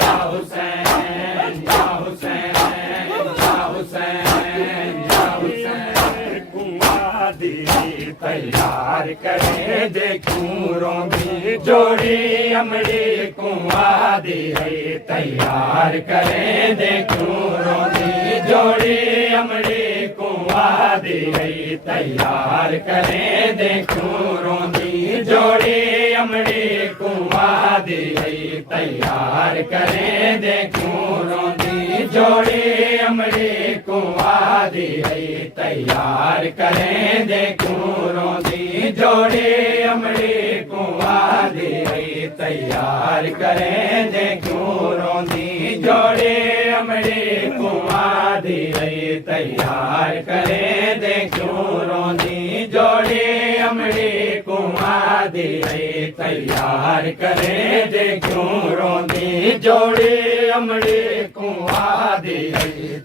या हुसैन या हुसैन या हुसैन या हुसैन कुआं दी तैयार करे देखूं रोंदी जोड़ी अमड़ी कुआं दी तैयार करे देखूं रोंदी जोड़ी अमड़ी कुआं दी तैयार करे देखूं रोंदी जोड़ी अमड़ी कुआं दी तैयार करे देखूं रोंदी जोड़ी अमड़ी कुआं दी तैयार करे देखूं रोंदी जोड़ी अमड़ी कुआं दी तैयार करे देखूं रोंदी जोड़ी अमड़ी कुआं दी तैयार करे देखूं रोंदी जोड़ी अमड़ी कुआं दी तैयार करे देखूं रोंदी जोड़ी अमड़ी कुआं दी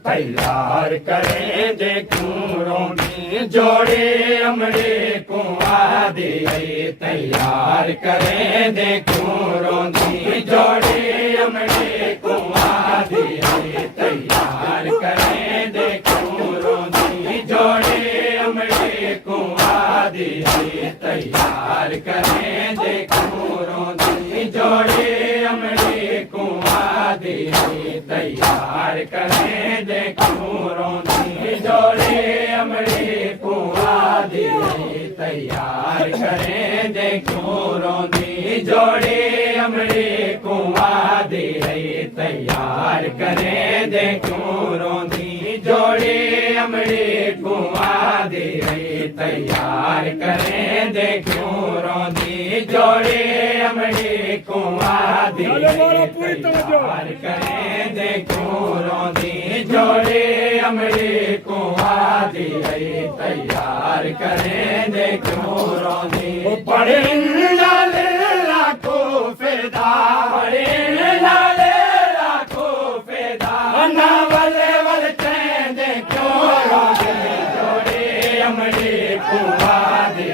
तैयार करे देखूं रोंदी जोड़ी अमड़ी कुआं दी तैयार करे देखूं रोंदी जोड़ी अमड़ी कुआं दी तैयार करे देखूं रोंदी जोड़ी अमड़ी कुआं दी तैयार करे देखूं रोंदी जोड़ी अमड़ी कुआं दी तैयार करे देखूं रोंदी जोड़ी अमड़ी कुआं दी तैयार करे देखूं रोंदी जोड़ी अमड़ी कुआं दी तैयार करे देखूं रोंदी जोड़ी अमड़ी कुआं दी तैयार करे देखूं रोंदी जोड़ी अमड़ी कुआं दी तैयार करे देखूं रोंदी जोड़ी अमड़ी कुआं दी तैयार करे देखूं रोंदी बड़े लाले लाखों फिदा बड़े लाले लाखों फिदा ना वले वल चैन देखूं रोंदी जोड़ी अमड़ी कुआं दी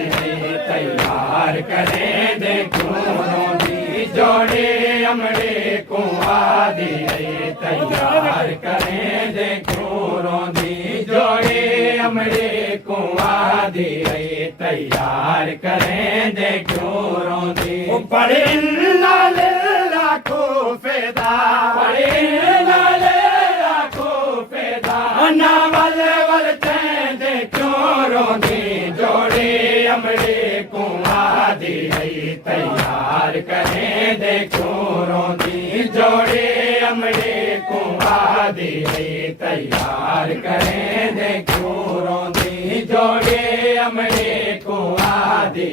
तैयार करे देखूं रोंदी जोड़ी अमड़ी कुआं दी तैयार करे देखूं रोंदी जोड़ी अमड़ी कुआं दी तैयार करे देखूं रोंदी बड़े लाले लाखों फिदा बड़े लाले लाखों फिदा ना वल वल चैन देखूं रोंदी जोड़ी अमड़ी कुआं दी तैयार करे देखूं रोंदी जोड़ी अमड़ी कुआं दी तैयार करे देखूं रोंदी जोड़ी अमड़ी कुआं दी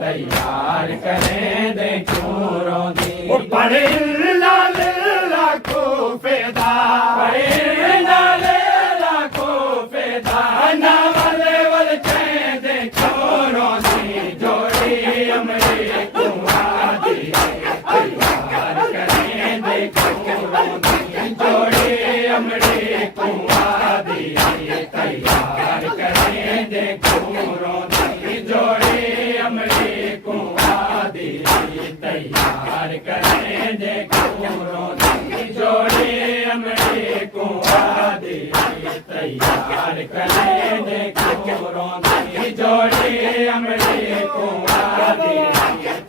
तैयार करे देखूं रोंदी बड़े लाले लाखों फिदा बड़े लाले लाखों फिदा ना वले वल चैन देखूं रोंदी जोड़ी अमड़ी कुआं दी तैयार करे देखूं रोंदी जोड़ी अमड़ी कुआं दी तैयार करे देखूं रोंदी जोड़ी अमड़ी कुआं दी तैयार करे देखूं रोंदी जोड़ी अमड़ी कुआं दी तैयार करे देखूं रोंदी जोड़ी अमड़ी कुआं दी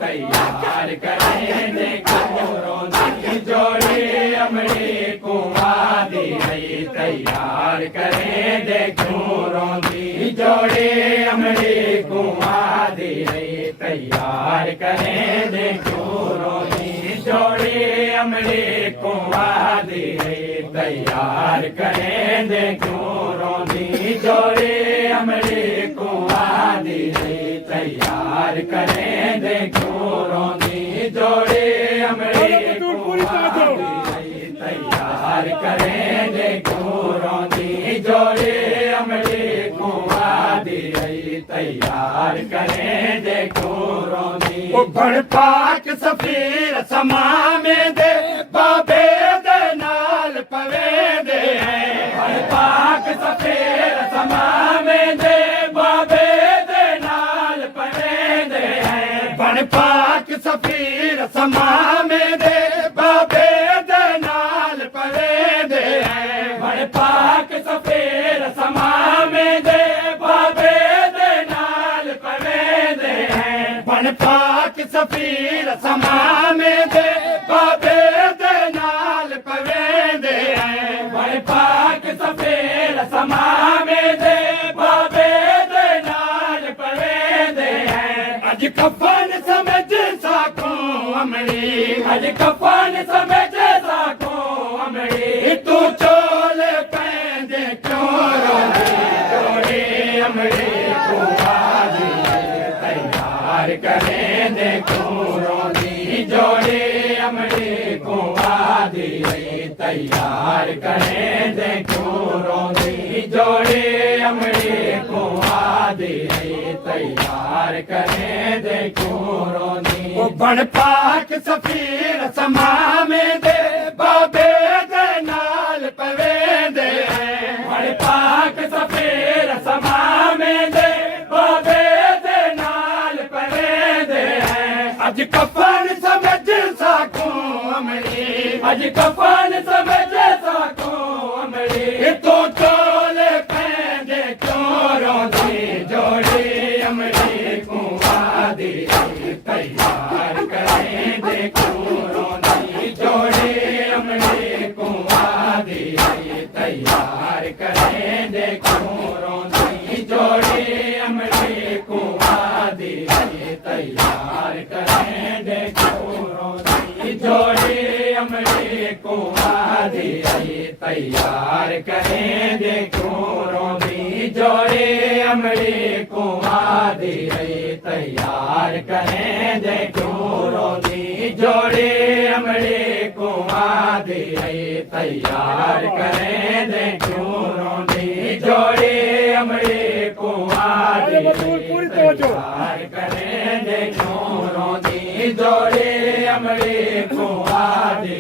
तैयार करे देखूं रोंदी जोड़ी अमड़ी कुआं दी तैयार करे देखूं रोंदी जोड़ी अमड़ी कुआं दी तैयार करे देखूं रोंदी जोड़ी अमड़ी कुआं दी तैयार करे देखूं रोंदी जोड़ी अमड़ी कुआं दी तैयार करे देखूं रोंदी जोड़ी अमड़ी कुआं दी तैयार करे देखूं रोंदी जोड़ी अमड़ी कुआं दी तैयार करे देखूं रोंदी बड़ पाक सफीर समा में दे बाबे दे नाल पवे दे बड़ पाक सफीर समा में दे बाबे दे नाल पवे दे बड़ पाक सफीर समा में दे बाबे दे समामे दे बाबे दे नाल पवेंदे हैं बड़े पाक सफेद समामे दे बाबे दे नाल पवेंदे हैं अज कफन समझ साको अमरी अज कफन समझ साको अमरी तू चोल पैंदे क्यों रोंदी जोड़े अमरी को आजी तैयार करें दे क्यों रोंदी जोड़े अमरी को आजी तैयार करें दे क्यों रोंदी जोड़े अमरी को आजी तैयार करें दे क्यों रोंदी ओ बन पाक सफीर समामे दे बाबे दे नाल पवेंदे हैं बन पाक सफीर समामे दे बाबे दे नाल पवेंदे हैं अज कफन समझ साको अमरी अज कफन समझ साको अमरी तो चोल पैंदे क्यों रोंदी जोड़ी अमरी को आदि तैयार करें दे क्यों रोंदी जोड़ी अमरी को आदि तैयार करें दे क्यों रोंदी जोड़ी अमरी को आदि तैयार करें दे क्यों रोंदी जोड़ी अमरी को आदि तैयार करें दे क्यों रोंदी जोड़ी अमरी को आदि तैयार करें दे क्यों रोंदी जोड़ी अमरी को आदि तैयार करें दे क्यों रोंदी जोड़ी अमरी को आदि तैयार करें दे क्यों रोंदी जोड़ी अमरी को आदि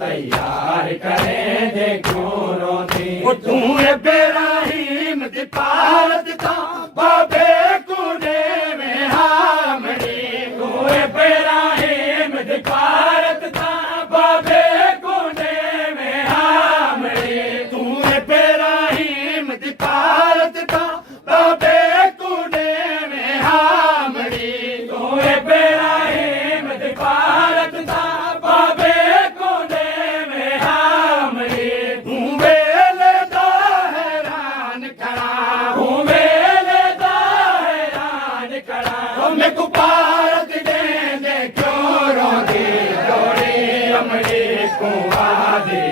तैयार करें दे क्यों रोंदी तू इब्राहिम दी पारत ता बाबे कुने में हामड़ी तू इब्राहिम दी पारत ता बाबे कुने में हामड़ी तू इब्राहिम दी पारत ता बाबे कुने में हामड़ी तू इब्राहिम दी पारत ता बाबे कुने में हामड़ी तू वेले दा हैरान खड़ा तू वेले दा हैरान खड़ा मैं को पारत दे दे क्यों रोंदी जोड़ी अमरी को आदि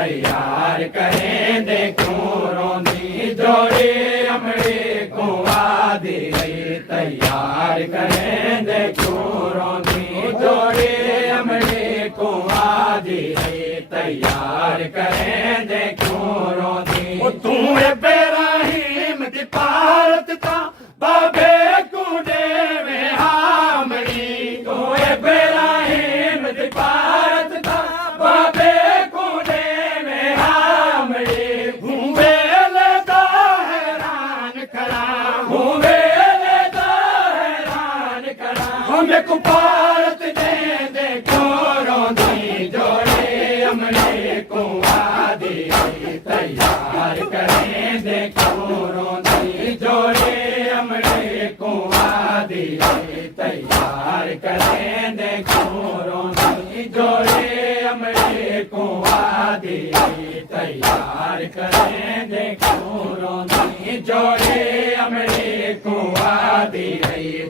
तैयार करें दे क्यों रोंदी जोड़ी अमरी को आदि तैयार करें दे क्यों रोंदी जोड़ी अमरी को आदि तैयार करें दे क्यों रोंदी तू इब्राहिम दी पारत ता बाबे कुने में हामड़ी तू इब्राहिम दी पारत ता बाबे कुने में हामड़ी घूमेले दा हैरान खड़ा घूमेले दा हैरान खड़ा हमें को पारत दे दे क्यों रोंदी जोड़े अमरे को आदि तैयार करें दे क्यों रोंदी जोड़े अमरे को आदि तैयार करें दे क्यों रोंदी जोड़े अमरे को आदि तैयार करें दे क्यों रोंदी जोड़े अमरे को आदि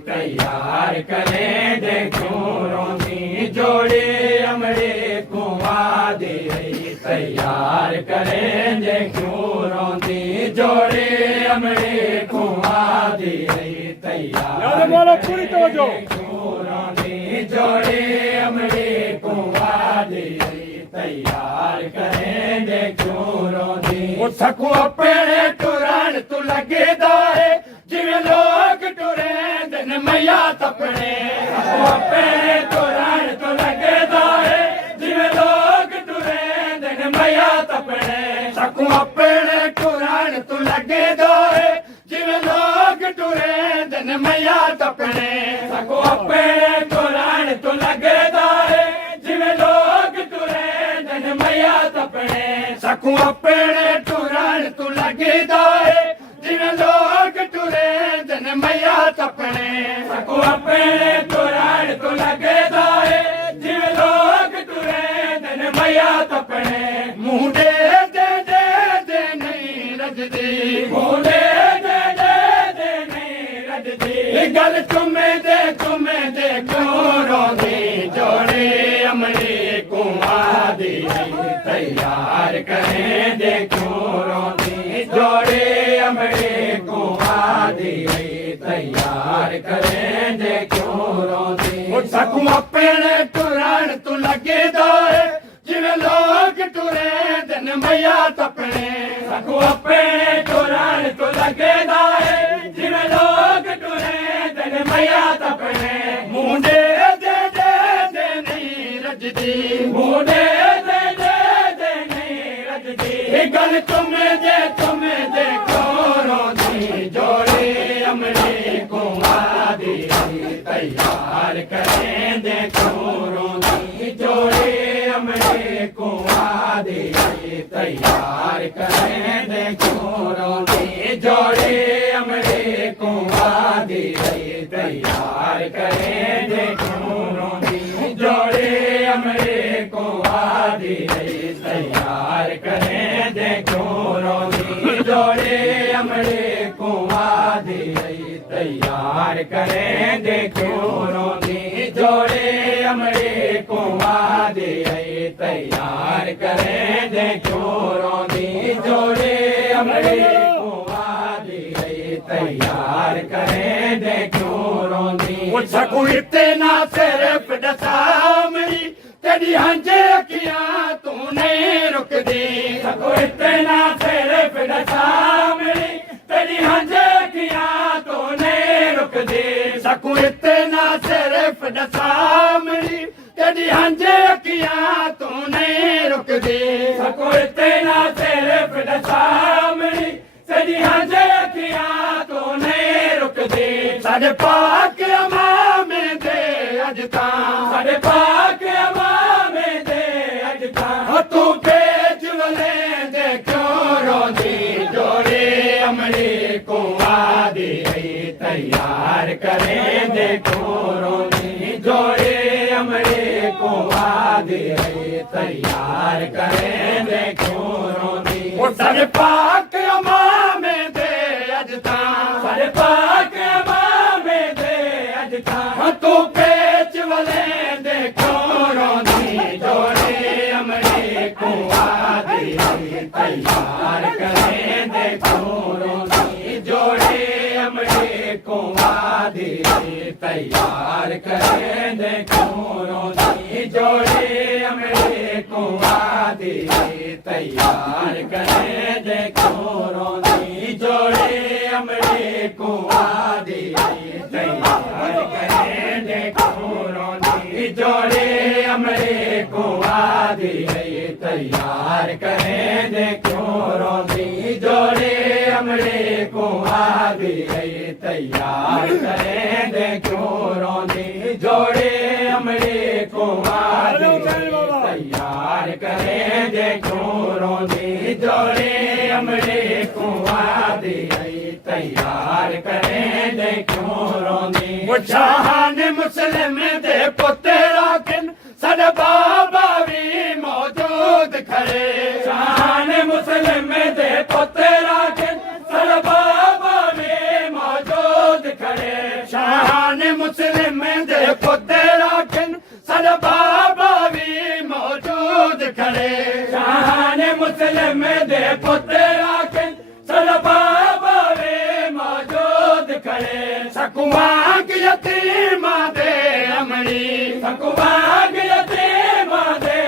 तैयार करें दे क्यों रोंदी जोड़े अमरे को आदि तैयार करें दे क्यों रोंदी जोड़े अमरे को आदि तैयार बोलो पूरी तवज्जो क्यों रोंदी जोड़े अमरे को आदि तैयार करें दे क्यों रोंदी वो सकू अपने टुरन तू लगे दाए जिवें लोग टुरे दिन मैया तपने सकू अपने टुरन तू लगे दाए जिवें लोग टुरे दिन मैया तपने सकू अपने टुरन तू लगे दाए जिवें लोग टुरे दिन मैया तपने सकू अपने टुरन तू लगे दाए जिवें लोग टुरे दिन मैया तपने सकू अपने टुरन तू लगे दाए जिवें लोग टुरे दिन दिन मैया तपने सकू अपने तुरण तू लगे दाए जिवे लोग तुरे दिन मैया तपने मुंडे दे नहीं रजदी मुंडे दे नहीं रजदी गल चुमे दे क्यों रोंदी जोड़े अमले कुआ दी तैयार करें दे क्यों रोंदी जोड़े अमले कुआ दी तैयार करें दे क्यों रोंदी सकू अपने तुरण तू लगे दोए जिवे लोग टुरे दिन मैया तपने सकू अपने तुरण तू लगे दोए जिवे लोग टुरे दिन मैया तपने मुंडे दे नहीं रजदी मुंडे दे नहीं रजदी गल तुम्हें दे क्यों रोंदी जोड़े अमले कुआ दी तैयार करें दे क्यों रोंदी जोड़े अमले कुआ दी तैयार करें दे क्यों रोंदी जोड़े अमले कुआ दी तैयार करें दे क्यों रोंदी जोड़े अमले कुआ दी तैयार करें दे क्यों रोंदी जोड़े अमले कुआ दी तैयार करें दे क्यों रोंदी जोड़े अमले कुआ दी तैयार करें दे क्यों रोंदी जोड़े अमले कुआ दी तैयार करें दे क्यों रोंदी सकू इतना सिर्फ दसामरी तेरी हंजे अखियां तू नहीं रुकदी सकू इतना सिर्फ दसामरी तेरी हंजे अखियां तू नहीं रुकदी सकू इतना सिर्फ दसामरी तेरी हंजे अखियां तू नहीं रुकदी सकू इतना सिर्फ दसामरी तेरी हंजे अखियां तू नहीं रुकदी साडे पाक अमामे दे अज तां साडे पाक अमामे दे अज तां तू भेज वले दे क्यों रोंदी जोड़े अमले कुआ दी तैयार करें दे क्यों रोंदी जोड़े अमले कुआ दी तैयार करें दे क्यों रोंदी साडे पाक अमामे दे अज तां साडे पाक अमामे दे अज तां तू पेच वले दे क्यों रोंदी जोड़े अमले कुआ दी तैयार करें दे क्यों रोंदी जोड़े अमले कुआ दी तैयार करें दे क्यों रोंदी जोड़े अमले कुआ दी तैयार करें दे क्यों रोंदी जोड़े अमले कुआ दी तैयार करें दे क्यों रोंदी जोड़े अमले कुआ दी तैयार करें दे क्यों रोंदी जोड़े अमले कुआ दी तैयार करें दे क्यों रोंदी जोड़े अमले कुआ दी तैयार करें दे क्यों रोंदी जोड़े अमले कुआ दी तैयार करें दे क्यों रोंदी वो शाहान मुस्लिम दे पुत्रा किन साडे बाबा भी मौजूद खड़े शाहान मुस्लिम दे पुत्रा किन साडे बाबा भी मौजूद खड़े शाहान मुस्लिम दे पुत्रा किन साडे बाबा भी मौजूद खड़े शाहान मुस्लिम दे पुत्रा किन साडे बाबा भी मौजूद खड़े सकुमाग यतीमा दे अमली सकुमाग यतीमा दे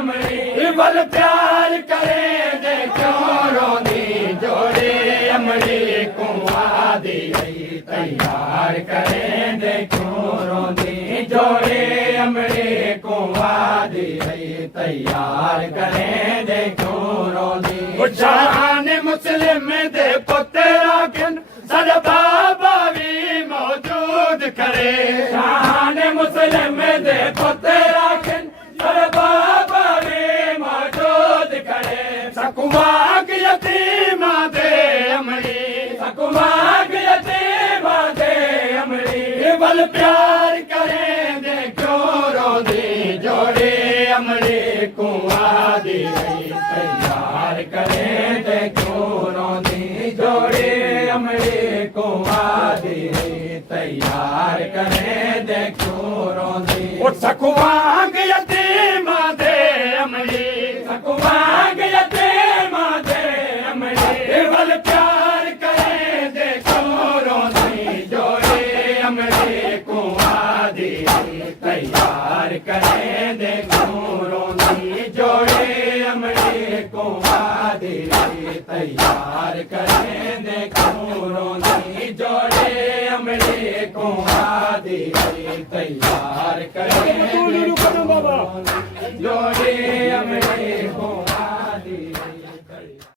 अमली बल प्यार करे दे क्यों रोंदी जोड़े अमली कुआ दी तैयार करें दे क्यों रोंदी जोड़े अमले कुआ दी तैयार करें दे क्यों रोंदी शाहान मुस्लिम दे पुत्रा किन साडे बाबा भी मौजूद खड़े शाहान मुस्लिम दे पुत्रा किन साडे बाबा भी मौजूद खड़े सकुमाग यतीमा दे अमली सकुमाग यतीमा ਵੱਲ ਪਿਆਰ ਕਰੇ ਦੇ ਕਿਉਂ ਰੋਂਦੀ ਜੋੜੇ ਅਮਲੇ ਕੁਆਂ ਦੀ ਤਿਆਰ ਕਰੇ ਤੇ ਕਿਉਂ ਰੋਂਦੀ ਜੋੜੇ ਅਮਲੇ ਕੁਆਂ ਦੀ ਤਿਆਰ ਕਰੇ ਦੇ ਕਿਉਂ ਰੋਂਦੀ ਉਹ ਸਖਵਾਂਗ ਯਤੀਮਾਂ ਦੇ ਅਮਲੀ ਸਖਵਾਂਗ ਯਤੀਮਾਂ ਦੇ ਅਮਲੀ ਵੱਲ ਪਿਆਰ ਕਰੇ ਦੇ ਕਿਉਂ ਰੋਂਦੀ ਜੋੜੇ ਅਮਲੇ ਕੁਆਂ ਦੀ ਤਿਆਰ ਕਰੇ ਦੇ ਕਿਉਂ ਰੋਂਦੀ ਜੋੜੇ ਅਮਲੇ ਕੁਆਂ ਦੀ ਤਿਆਰ ਕਰੇ ਦੇ ਕਿਉਂ ਰੋਂਦੀ ਜੋੜੇ ਅਮਲੇ ਕੁਆਂ ਦੀ ਤਿਆਰ ਕਰੇ ਦੇ ਜੋੜੇ